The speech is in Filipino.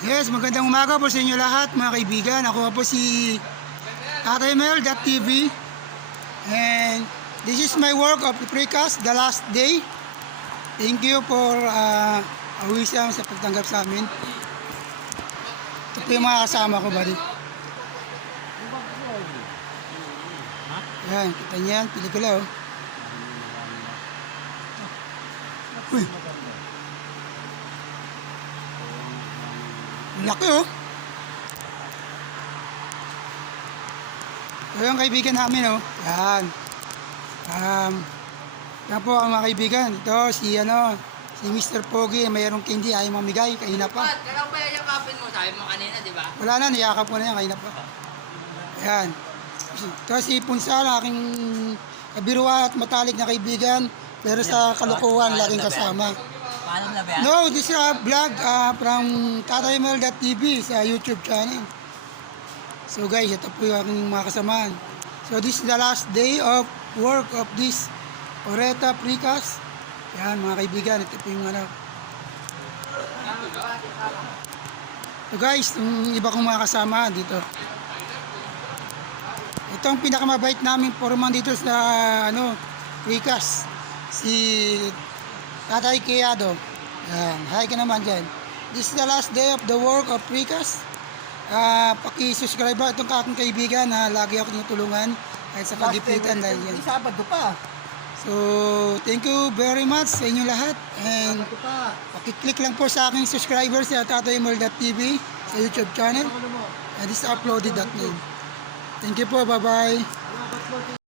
Yes, magandang umaga po sa inyo lahat mga kaibigan. Ako po si TatayMel.tv and this is my work of the precast, the last day. Thank you for awisang sa pagtanggap sa amin. Ito po yung mga kasama ko, buddy. Yan, kita niyo yan, pelikula oh. Uy, laki oh. Ito yung kaibigan namin oh. Yan. Yan po ang mga kaibigan. Ito si Mr. Pogi, mayroong candy ayaw mamigay, kaina pa. Kailan ba yakapin mo? Sabi mo kanina, di ba? Wala na, niyakap ko na yan, kaina pa. Ayan. Ito si Punsal, aking kabiruan at matalik na kaibigan. Pero sa kalokohan, laging kasama. Paano na ba yan? No, this is a vlog from TatayMel.tv sa YouTube channel. So guys, ito po yung aking mga kasamaan. So this is the last day of work of this Oreta Precast. Yan mga kaibigan, ito po yung So guys, yung iba kong mga kasama dito. Ito ang pinakamabait namin foreman dito sa Precast. Si Tatay Kiyado. Yan, hi ka naman dyan. This is the last day of the work of Precast. Paki-subscribe ba itong aking kaibigan na lagi ako tinutulungan kahit sa pagipitan dahil yan. Sabado pa. So, thank you very much sa inyo lahat. And paki-click lang po sa aking subscribers sa TatayMel.tv sa YouTube channel. And this is uploaded.net. Thank you po, bye-bye.